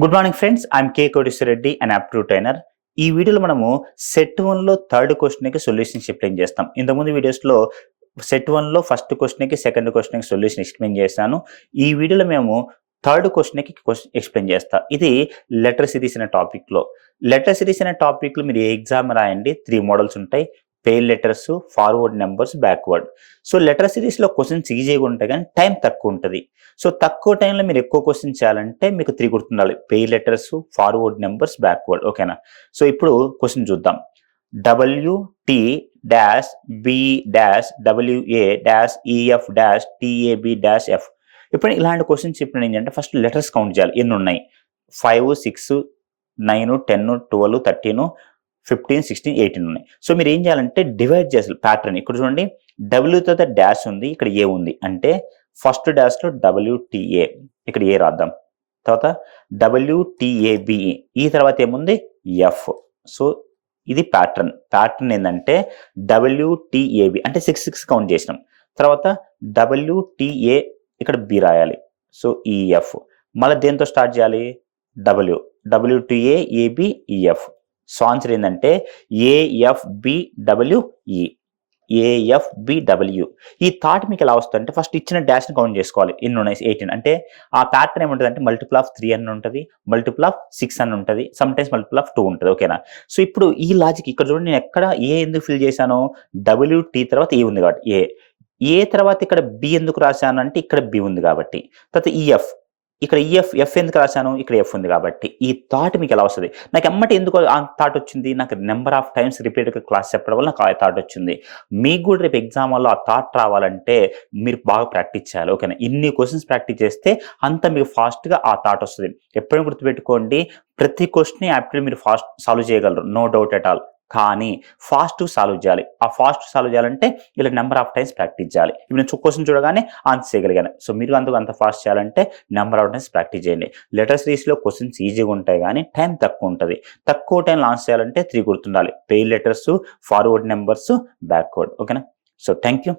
Good morning friends, I'm K Koteswara Reddy and aptitude trainer. ఈ వీడియోలో మనము సెట్ 1లో థర్డ్ క్వశ్చన్కి సొల్యూషన్ ఎక్స్ప్లెయిన్ చేస్తాం. ఇంతకుముందు వీడియోస్లో సెట్ 1లో ఫస్ట్ క్వశ్చన్కి సెకండ్ క్వశ్చన్కి సొల్యూషన్ ఎక్స్ప్లెయిన్ చేశాను. ఈ వీడియోలో మేము థర్డ్ క్వశ్చన్కి ఎక్స్ప్లెయిన్ చేస్తా. ఇది లెటర్ సిరీస్ అనే టాపిక్లో. లెటర్ సిరీస్ అనే టాపిక్లో మీరు ఏ ఎగ్జామ్ రాయండి, 3 మోడల్స్ ఉంటాయి: pair letters, forward numbers, backward. So letter సిరీస్లో క్వశ్చన్స్ ఈజీగా ఉంటాయి కానీ టైం తక్కువ ఉంటుంది. సో తక్కువ టైంలో మీరు ఎక్కువ క్వశ్చన్ చేయాలంటే మీకు 3 గుర్తుండాలి: pair letters, forward numbers, backward. ఓకేనా? సో ఇప్పుడు క్వశ్చన్ చూద్దాం. WT dash B dash WA dash EF dash TAB dash F. ఇప్పుడు ఇలాంటి క్వశ్చన్స్ చెప్పిన ఏంటంటే ఫస్ట్ లెటర్స్ కౌంట్ చేయాలి. ఎన్ని ఉన్నాయి? 5, 6, 9, 10, 12, 13, 15, 16, 18 ఉన్నాయి. సో మీరు ఏం చేయాలంటే డివైడ్ చేయాలి ప్యాటర్న్. ఇక్కడ చూడండి, W తర్వాత డాష్ ఉంది, ఇక్కడ ఏ ఉంది. అంటే ఫస్ట్ డాష్లో WTA, ఇక్కడ ఏ రాద్దాం. తర్వాత WTAB, ఈ తర్వాత ఏముంది? F. సో ఇది ప్యాటర్న్ ఏంటంటే WTAB అంటే 6 కౌంట్ చేసినాం. తర్వాత WTA, ఇక్కడ B రాయాలి. So EF. మళ్ళీ దేంతో స్టార్ట్ చేయాలి? WTA AB EF. So answer ఏంటంటే AFBWE. AFBW. ఈ థాట్ మీకు ఎలా వస్తుంది అంటే ఫస్ట్ ఇచ్చిన డాష్ని కౌంట్ చేసుకోవాలి. ఎన్ని ఉన్నాయి? 18. అంటే ఆ ప్యాటర్న్ ఏముంటుంది అంటే మల్టిపుల్ ఆఫ్ 3 అని ఉంటుంది, మల్టిపుల్ ఆఫ్ 6 అని ఉంటుంది, సమ్ టైమ్స్ మల్టిపుల్ ఆఫ్ 2 ఉంటుంది. ఓకేనా? సో ఇప్పుడు ఈ లాజిక్ ఇక్కడ చూడండి, నేను ఎక్కడ ఏ ఎందుకు ఫిల్ చేశాను? WT తర్వాత ఏ ఉంది కాబట్టి ఏ తర్వాత ఇక్కడ B ఎందుకు రాశాను అంటే ఇక్కడ B ఉంది కాబట్టి. తర్వాత EF, ఇక్కడ F ఎందుకు రాశాను? ఇక్కడ F ఉంది కాబట్టి. ఈ థాట్ మీకు ఎలా వస్తుంది? నాకు ఎమ్మటి ఎందుకు ఆ థాట్ వచ్చింది? నాకు నెంబర్ ఆఫ్ టైమ్స్ రిపీటెడ్గా క్లాస్ చెప్పడం వల్ల నాకు ఆ థాట్ వచ్చింది. మీకు కూడా రేపు ఎగ్జామ్ వల్ల ఆ థాట్ రావాలంటే మీరు బాగా ప్రాక్టీస్ చేయాలి. ఓకేనా? ఇన్ని క్వశ్చన్స్ ప్రాక్టీస్ చేస్తే అంత మీకు ఫాస్ట్గా ఆ థాట్ వస్తుంది. ఎప్పుడైనా గుర్తుపెట్టుకోండి, ప్రతి క్వశ్చన్ యాప్టిట్యూడ్ మీరు ఫాస్ట్ సాల్వ్ చేయగలరు, నో డౌట్ ఎట్ ఆల్. కానీ ఫాస్ట్ సాల్వ్ చేయాలి. ఆ ఫాస్ట్ సాల్వ్ చేయాలంటే ఇలా నెంబర్ ఆఫ్ టైమ్స్ ప్రాక్టీస్ చేయాలి. ఇప్పుడు నేను క్వశ్చన్ చూడగానే ఆన్సర్ చేయగలిగాను. సో మీరు అంత ఫాస్ట్ చేయాలంటే నెంబర్ ఆఫ్ టైమ్స్ ప్రాక్టీస్ చేయండి. లెటర్ సిరీస్లో క్వశ్చన్స్ ఈజీగా ఉంటాయి కానీ టైం తక్కువ ఉంటుంది. తక్కువ టైంలో ఆన్సర్ చేయాలంటే 3 గుర్తుండాలి: pair letters, forward numbers, backward. ఓకేనా? So thank you.